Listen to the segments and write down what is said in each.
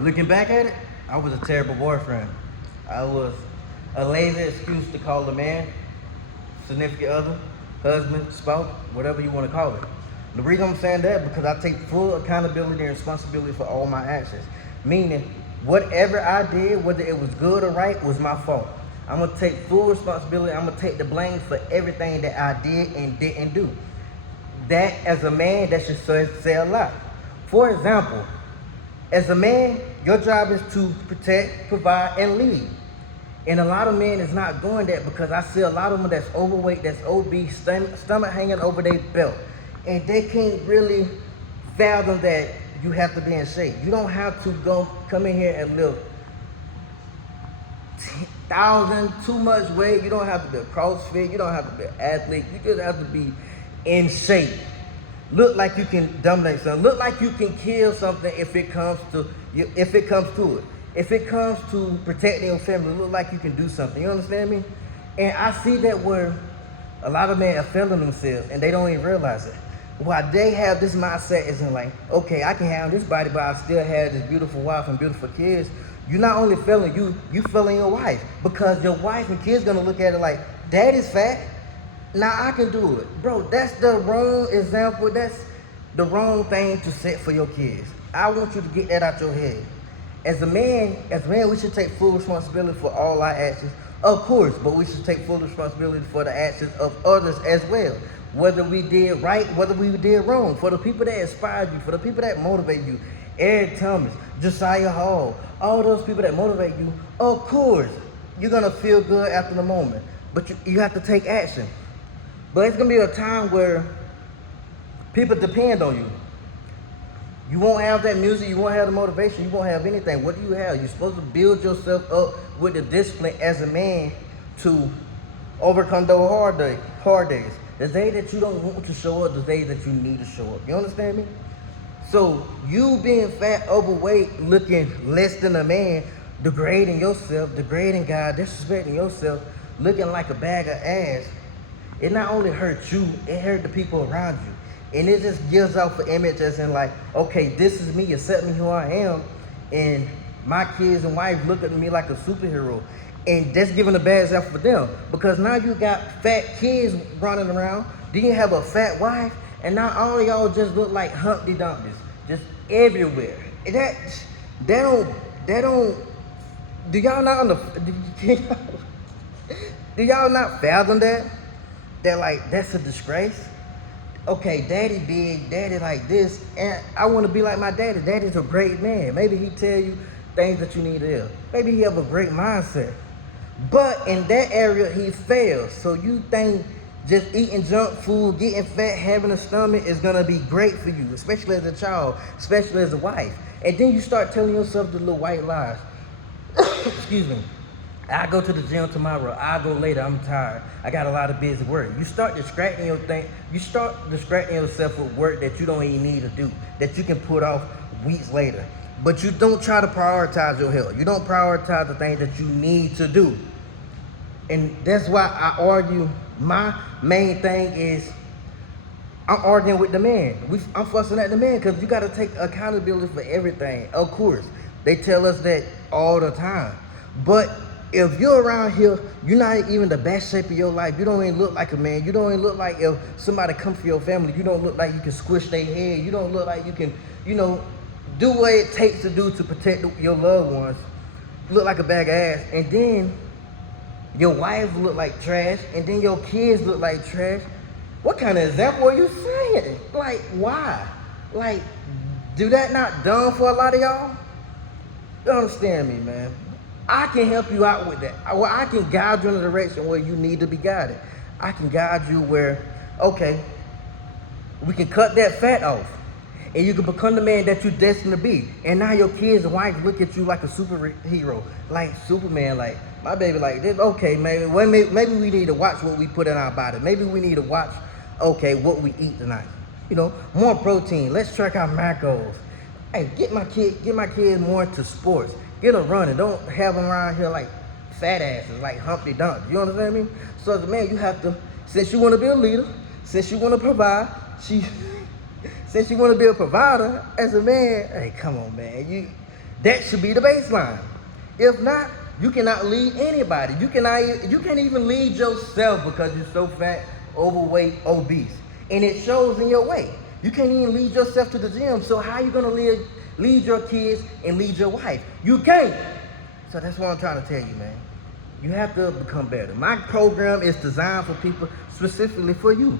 Looking back at it, I was a terrible boyfriend. I was a lazy excuse to call a man, significant other, husband, spouse, whatever you want to call it. The reason I'm saying that because I take full accountability and responsibility for all my actions. Meaning, whatever I did, whether it was good or right, was my fault. I'm gonna take full responsibility. I'm gonna take the blame for everything that I did and didn't do. That, as a man, that should say a lot. For example, as a man, your job is to protect, provide, and lead. And a lot of men is not doing that because I see a lot of them that's overweight, that's obese, stomach hanging over their belt. And they can't really fathom that you have to be in shape. You don't have to come in here and live 10,000 too much weight. You don't have to be a CrossFit. You don't have to be an athlete. You just have to be in shape. Look like you can dominate something. Look like you can kill something if it comes to it. If it comes to protecting your family, look like you can do something. You understand me? And I see that where a lot of men are failing themselves and they don't even realize it. While they have this mindset isn't like, okay, I can have this body, but I still have this beautiful wife and beautiful kids. You're not only failing you failing your wife because your wife and kids gonna look at it like, daddy's fat. Now I can do it. Bro, that's the wrong example. That's the wrong thing to set for your kids. I want you to get that out your head. As a man, we should take full responsibility for all our actions, of course, but we should take full responsibility for the actions of others as well. Whether we did right, whether we did wrong, for the people that inspired you, for the people that motivate you, Eric Thomas, Josiah Hall, all those people that motivate you, of course, you're gonna feel good after the moment, but you have to take action. But it's gonna be a time where people depend on you. You won't have that music, you won't have the motivation, you won't have anything. What do you have? You're supposed to build yourself up with the discipline as a man to overcome those hard days. The day that you don't want to show up, the day that you need to show up. You understand me? So you being fat, overweight, looking less than a man, degrading yourself, degrading God, disrespecting yourself, looking like a bag of ass, it not only hurt you, it hurt the people around you. And it just gives off an image as in like, okay, this is me, accept me who I am, and my kids and wife look at me like a superhero. And that's giving a bad example for them. Because now you got fat kids running around, then you have a fat wife, and now all of y'all just look like Humpty Dumptys, just everywhere. And that don't, do y'all not do y'all not fathom that? That like, that's a disgrace? Okay, daddy big, daddy like this, and I want to be like my daddy. Daddy's a great man. Maybe he tell you things that you need to hear. Maybe he have a great mindset. But in that area, he fails. So you think just eating junk food, getting fat, having a stomach is gonna be great for you, especially as a child, especially as a wife. And then you start telling yourself the little white lies. Excuse me. I go to the gym tomorrow. I go later. I'm tired. I got a lot of busy work. You start distracting yourself with work that you don't even need to do, that you can put off weeks later. But you don't try to prioritize your health. You don't prioritize the things that you need to do. And that's why I argue. My main thing is I'm arguing with the man. I'm fussing at the man because you got to take accountability for everything. Of course, they tell us that all the time. But if you're around here, you're not even the best shape of your life. You don't even look like a man. You don't even look like if somebody come for your family. You don't look like you can squish their head. You don't look like you can, do what it takes to do to protect your loved ones. You look like a bag of ass. And then your wife look like trash. And then your kids look like trash. What kind of example are you saying? Like, why? Like, do that not done for a lot of y'all? You understand me, man? I can help you out with that. I can guide you in the direction where you need to be guided. I can guide you where, okay, we can cut that fat off. And you can become the man that you're destined to be. And now your kids and wife look at you like a superhero, like Superman, like my baby, like this. Okay, maybe we need to watch what we put in our body. Maybe we need to watch, okay, what we eat tonight. More protein. Let's track our macros. Hey, get my kids more into sports. Get them running. Don't have them around here like fat asses, like Humpty Dumpty. You understand me? So as a man, you have to, since you want to be a leader, since you want to provide, since you want to be a provider, as a man, hey, come on, man. That should be the baseline. If not, you cannot lead anybody. You can't even lead yourself because you're so fat, overweight, obese. And it shows in your weight. You can't even lead yourself to the gym. So how are you gonna lead your kids and lead your wife? You can't. So that's what I'm trying to tell you, man. You have to become better. My program is designed for people, specifically for you,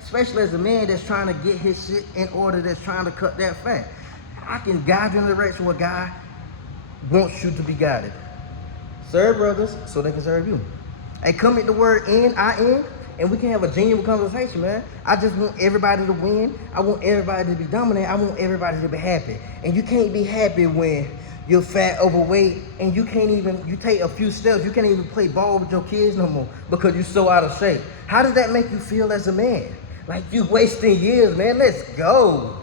especially as a man that's trying to get his shit in order, that's trying to cut that fat. I can guide you in the direction where God wants you to be guided. Serve brothers so they can serve you. Hey, come at the word N-I-N, and we can have a genuine conversation, man. I just want everybody to win. I want everybody to be dominant. I want everybody to be happy. And you can't be happy when you're fat, overweight, and you take a few steps, you can't even play ball with your kids no more because you're so out of shape. How does that make you feel as a man? Like you wasting years, man. Let's go.